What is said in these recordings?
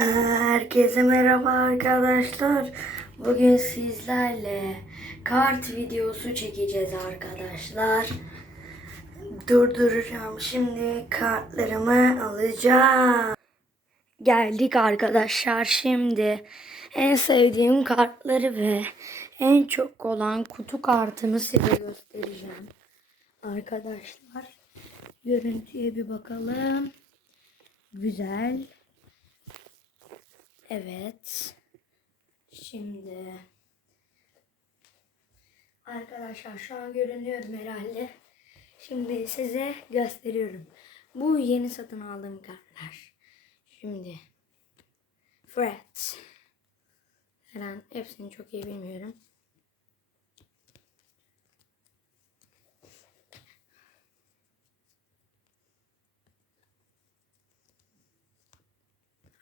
Herkese merhaba arkadaşlar. Bugün sizlerle kart videosu çekeceğiz arkadaşlar. Durduracağım şimdi kartlarımı alacağım. Geldik arkadaşlar şimdi en sevdiğim kartları ve en çok olan kutu kartımı size göstereceğim. Arkadaşlar görüntüye bir bakalım. Güzel. Evet. Şimdi arkadaşlar şu an görünüyorum herhalde. Şimdi size gösteriyorum. Bu yeni satın aldığım kartlar. Şimdi Fred. Herhalde hepsini çok iyi bilmiyorum.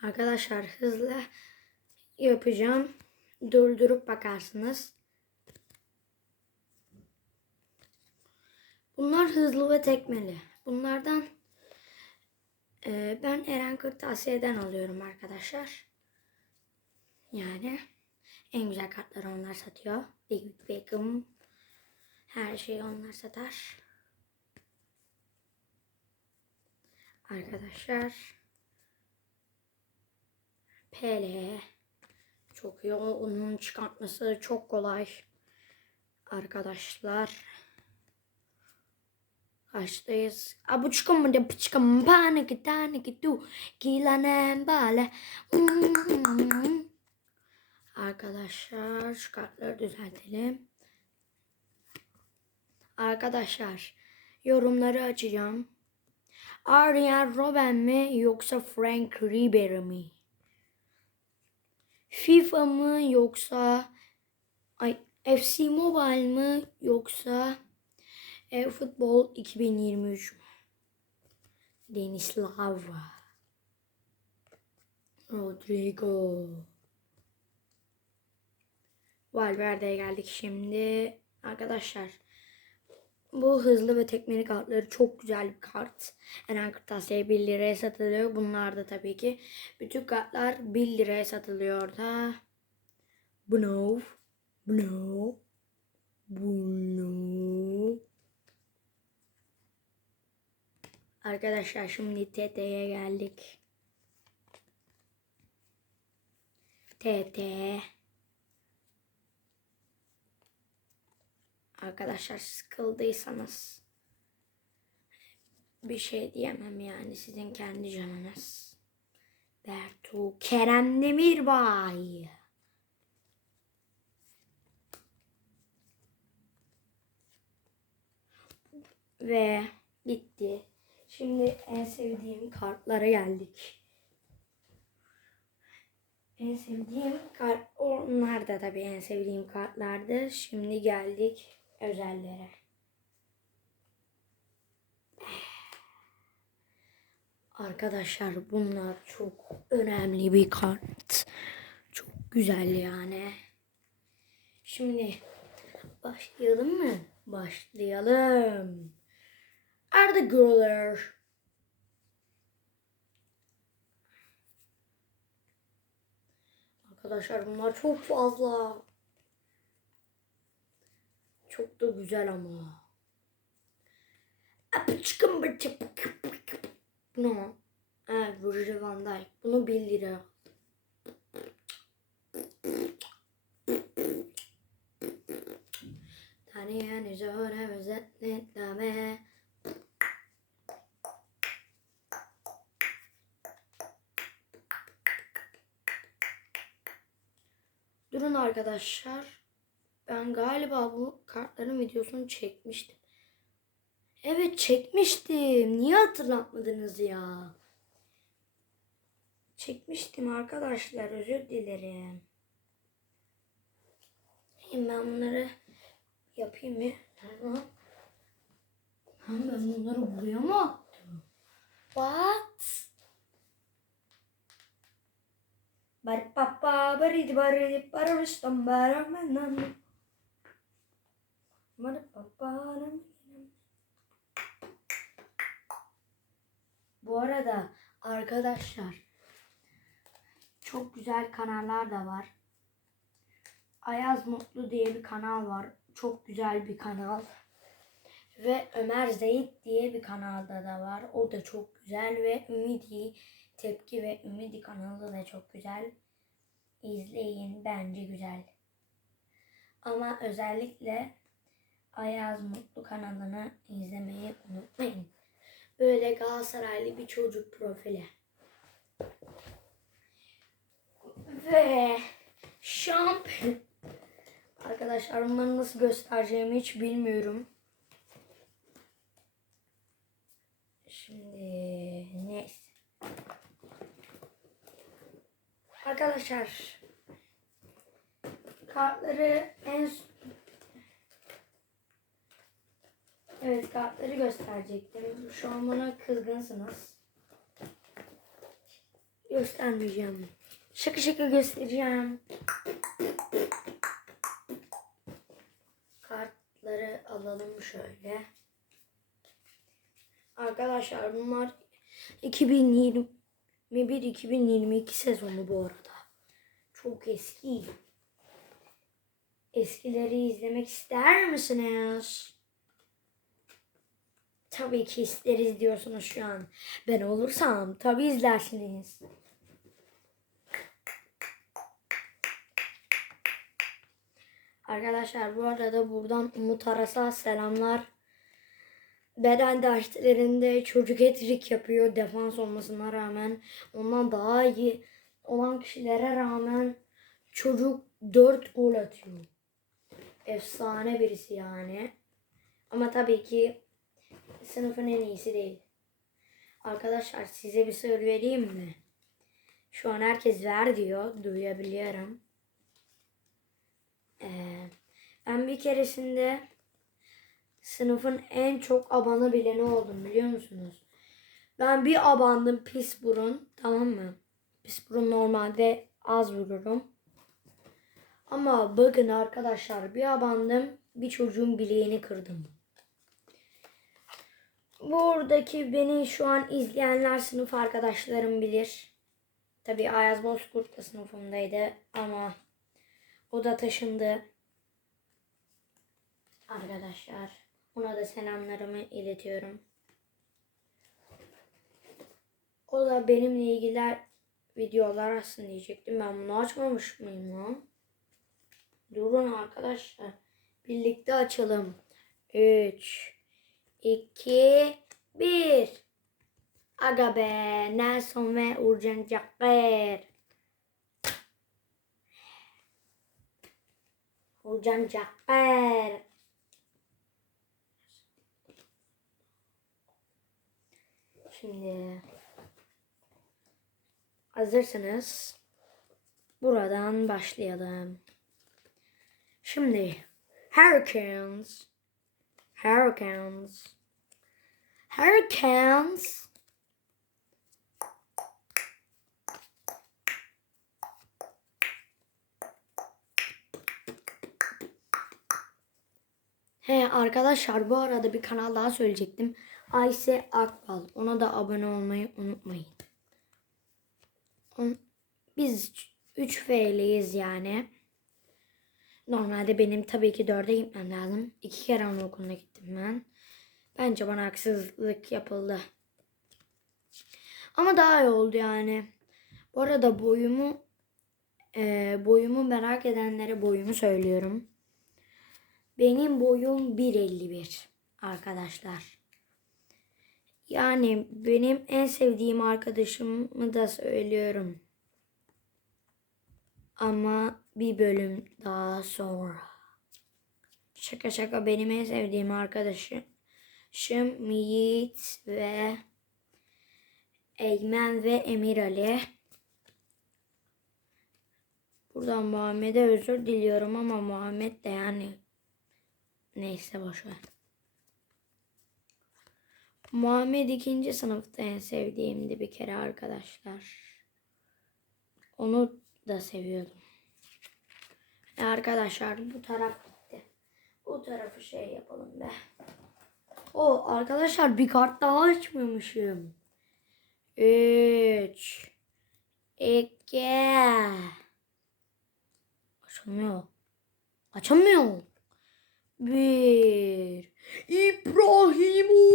Arkadaşlar hızlı yapacağım. Durdurup bakarsınız. Bunlar hızlı ve tekmeli. Bunlardan e, ben Eren Kırtasiye'den alıyorum arkadaşlar. Yani en güzel kartları onlar satıyor. David Beckham. Her şeyi onlar satar. Arkadaşlar. Pele. Çok iyi. Onun çıkartması çok kolay. Arkadaşlar. Kaçtayız? Abu çıkım mı de çıkım bana gitane gitu kilanen bale. Arkadaşlar şu kartları düzeltelim. Arkadaşlar yorumları açacağım. Arjen Robben mi yoksa Frank Ribery mi? FIFA mı yoksa ay FC Mobile mi yoksa e, Futbol 2023 mü? Denislav Rodrigo Valverde'ye geldik şimdi. Arkadaşlar bu hızlı ve tekmeli kartları çok güzel bir kart. Eren Kırtasiye 1 liraya satılıyor. Bunlar da tabii ki. Bütün kartlar 1 liraya satılıyor da. Bunu. Bunu. Bunu. Arkadaşlar şimdi TT'ye geldik. TT. Arkadaşlar sıkıldıysanız bir şey diyemem yani sizin kendi canınız. Bertu Kerem Demirbay. Ve bitti. Şimdi en sevdiğim kartlara geldik. En sevdiğim kart, onlar da tabii en sevdiğim kartlardı. Şimdi geldik özellere. Arkadaşlar bunlar çok önemli bir kart. Çok güzel yani. Şimdi başlayalım mı? Başlayalım. Arda Güler. Arkadaşlar bunlar çok fazla. Çok da güzel ama. Apıçkım Bu ne? Evet, Virgil van Dijk. Bunu 1 lira. Tanıyan üzere özetleme. Durun arkadaşlar. Ben galiba bu kartların videosunu çekmiştim. Evet çekmiştim. Niye hatırlatmadınız ya? Çekmiştim arkadaşlar. Özür dilerim. Ben bunları yapayım mı? Ben bunları buraya mı attım? What? Bari papa bari di bari rustam bari Bu arada arkadaşlar çok güzel kanallar da var. Ayaz Mutlu diye bir kanal var. Çok güzel bir kanal. Ve Ömer Zeyt diye bir kanalda da var. O da çok güzel ve Ümidi Tepki ve Ümidi kanalı da çok güzel. İzleyin bence güzel. Ama özellikle Ayaz Mutlu kanalını izlemeyi unutmayın. Böyle Galatasaraylı bir çocuk profili. Ve şampiyon. Arkadaşlar bunları nasıl göstereceğimi hiç bilmiyorum. Şimdi neyse. Arkadaşlar kartları en Evet kartları gösterecektim. Şu an bana kızgınsınız. Göstermeyeceğim. Şaka şaka göstereceğim. Kartları alalım şöyle. Arkadaşlar bunlar 2021-2022 sezonu bu arada. Çok eski. Eskileri izlemek ister misiniz? Tabii ki isteriz diyorsunuz şu an. Ben olursam tabii izlersiniz. Arkadaşlar bu arada buradan Umut Aras'a selamlar. Beden derslerinde çocuk etrik yapıyor defans olmasına rağmen. Ondan daha iyi olan kişilere rağmen çocuk 4 gol atıyor. Efsane birisi yani. Ama tabii ki sınıfın en iyisi değil. Arkadaşlar size bir sır vereyim mi? Şu an herkes ver diyor. Duyabiliyorum. Ee, ben bir keresinde sınıfın en çok abanı bileni oldum biliyor musunuz? Ben bir abandım pis burun tamam mı? Pis burun normalde az vururum. Ama bakın arkadaşlar bir abandım bir çocuğun bileğini kırdım. Buradaki beni şu an izleyenler sınıf arkadaşlarım bilir. Tabii Ayaz Bozkurt da sınıfımdaydı ama o da taşındı. Arkadaşlar ona da selamlarımı iletiyorum. O da benimle ilgili videolar aslında diyecektim. Ben bunu açmamış mıyım lan? Durun arkadaşlar. Birlikte açalım. 3 2 1 Aga be Nelson ve Urcan Cakker. Urcan Cakker. Şimdi hazırsanız buradan başlayalım. Şimdi Hurricanes Hurricanes Hurricanes He arkadaşlar bu arada bir kanal daha söyleyecektim. Ayse Akbal. Ona da abone olmayı unutmayın. Biz 3 F'liyiz yani. Normalde benim tabii ki 4'e gitmem lazım. 2 kere anaokuluna gittim ben. Bence bana haksızlık yapıldı. Ama daha iyi oldu yani. Bu arada boyumu e, boyumu merak edenlere boyumu söylüyorum. Benim boyum 1.51 arkadaşlar. Yani benim en sevdiğim arkadaşımı da söylüyorum. Ama bir bölüm daha sonra. Şaka şaka benim en sevdiğim arkadaşım. Şım Yiğit ve Eymen ve Emir Ali. Buradan Muhammed'e özür diliyorum ama Muhammed de yani neyse boşver. Muhammed ikinci sınıfta en sevdiğimdi bir kere arkadaşlar. Onu da seviyordum. E arkadaşlar bu taraf. Bu tarafı şey yapalım be. O arkadaşlar bir kart daha açmamışım. 3 iki. Açılmıyor. Açamıyor. Bir. İbrahimovic.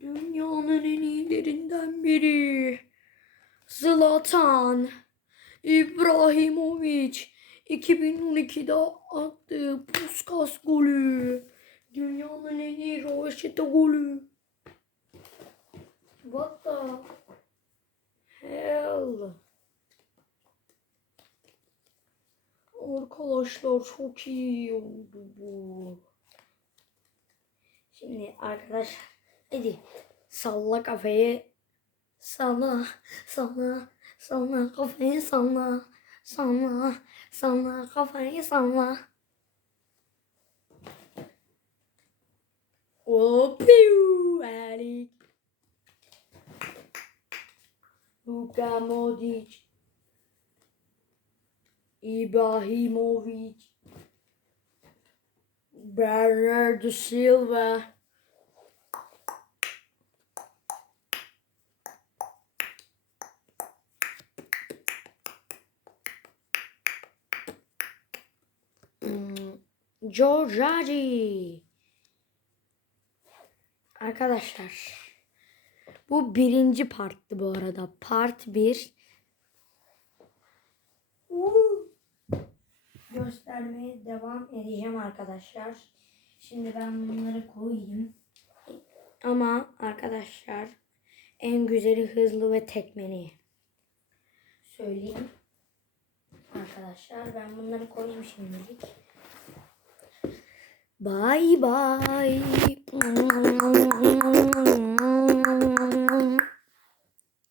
Dünyanın en iyilerinden biri. Zlatan İbrahimovic 2012'de attığı Puskas golü. Dünyanın en iyi röveşata golü. What the hell? Arkadaşlar çok iyi oldu bu. Şimdi arkadaşlar hadi salla kafayı salla salla salla kafayı salla salla salla kafayı salla. Opiu Ali. Luka Modric. Ibrahimovic. Bernardo Silva. Giorgi. Arkadaşlar. Bu birinci parttı bu arada. Part 1. Göstermeye devam edeceğim arkadaşlar. Şimdi ben bunları koyayım. Ama arkadaşlar en güzeli hızlı ve tekmeni. Söyleyeyim. Arkadaşlar ben bunları koyayım şimdilik. Bay bay.